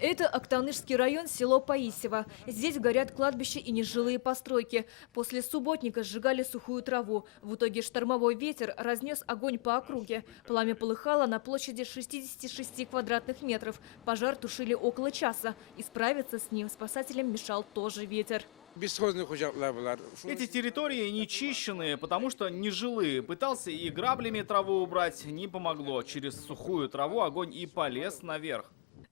Это Актанышский район, село Паисево. Здесь горят кладбища и нежилые постройки. После субботника сжигали сухую траву. В итоге штормовой ветер разнес огонь по округе. Пламя полыхало на площади 66 квадратных метров. Пожар тушили около часа. И справиться с ним спасателям мешал тоже ветер. Эти территории не чищенные, потому что нежилые. Пытался и граблями траву убрать, не помогло. Через сухую траву огонь и полез наверх.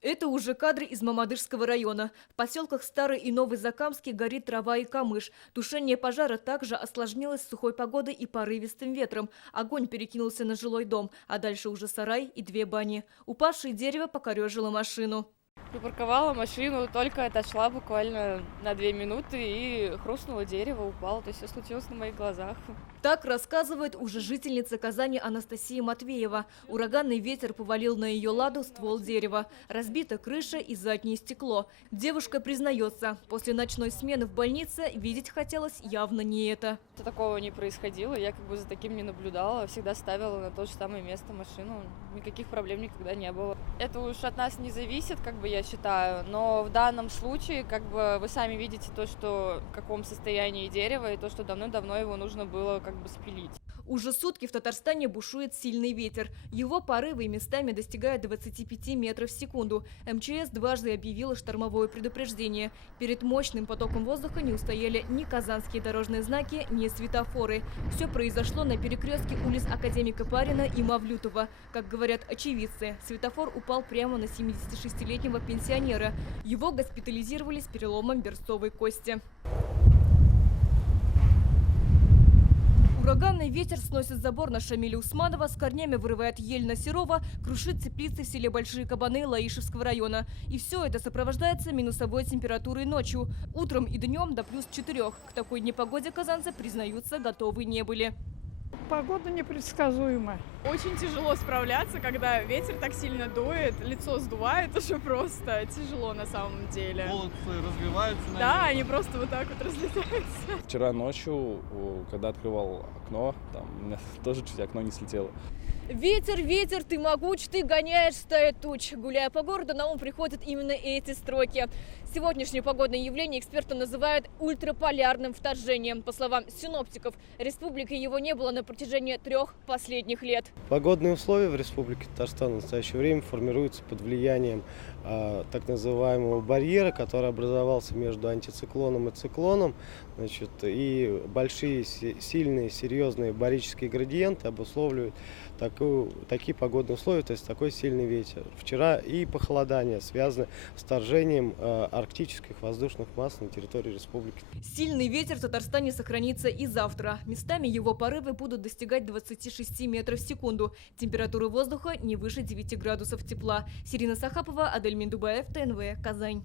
Это уже кадры из Мамадышского района. В поселках Старый и Новый Закамский горит трава и камыш. Тушение пожара также осложнилось сухой погодой и порывистым ветром. Огонь перекинулся на жилой дом, а дальше уже сарай и 2 бани. Упавшее дерево покорежило машину. Припарковала машину, только отошла буквально на 2 минуты и хрустнуло дерево, упало. То есть все случилось на моих глазах. Так рассказывает уже жительница Казани Анастасия Матвеева. Ураганный ветер повалил на ее ладу ствол дерева. Разбита крыша и заднее стекло. Девушка признается, после ночной смены в больнице видеть хотелось явно не это. Такого не происходило, я как бы за таким не наблюдала. Всегда ставила на то же самое место машину. Никаких проблем никогда не было. Это уж от нас не зависит, как бы я считаю. Но в данном случае, как бы вы сами видите то, что в каком состоянии дерево, и то, что давно-давно его нужно было как бы спилить. Уже сутки в Татарстане бушует сильный ветер. Его порывы местами достигают 25 метров в секунду. МЧС дважды объявила штормовое предупреждение. Перед мощным потоком воздуха не устояли ни казанские дорожные знаки, ни светофоры. Все произошло на перекрестке улиц Академика Парина и Мавлютова. Как говорят очевидцы, светофор упал прямо на 76-летнего пенсионера. Его госпитализировали с переломом берцовой кости. Ураганный ветер сносит забор на Шамиля Усманова, с корнями вырывает ель на Серова, крушит теплицы в селе Большие Кабаны Лаишевского района. И все это сопровождается минусовой температурой ночью. Утром и днем до +4. К такой непогоде казанцы, признаются, готовы не были. Погода непредсказуемая. Очень тяжело справляться, когда ветер так сильно дует, лицо сдувает, уже просто тяжело на самом деле. Волосы развиваются, наверное. Да, они просто вот так вот разлетаются. Вчера ночью, когда открывал окно, там у меня тоже чуть окно не слетело. Ветер, ветер, ты могуч, ты гоняешь стаю туч. Гуляя по городу, на ум приходят именно эти строки. Сегодняшнее погодное явление эксперты называют ультраполярным вторжением. По словам синоптиков, республики его не было на протяжении 3 последних лет. Погодные условия в Республике Татарстан в настоящее время формируются под влиянием так называемого барьера, который образовался между антициклоном и циклоном. И большие, сильные, серьезные барические градиенты обусловливают такие погодные условия, то есть такой сильный ветер. Вчера и похолодание связано с вторжением арктических воздушных масс на территории республики. Сильный ветер в Татарстане сохранится и завтра. Местами его порывы будут достигать 26 метров в секунду. Температура воздуха не выше 9 градусов тепла. Сирина Сахапова, Адель Миндубаев, ТНВ, Казань.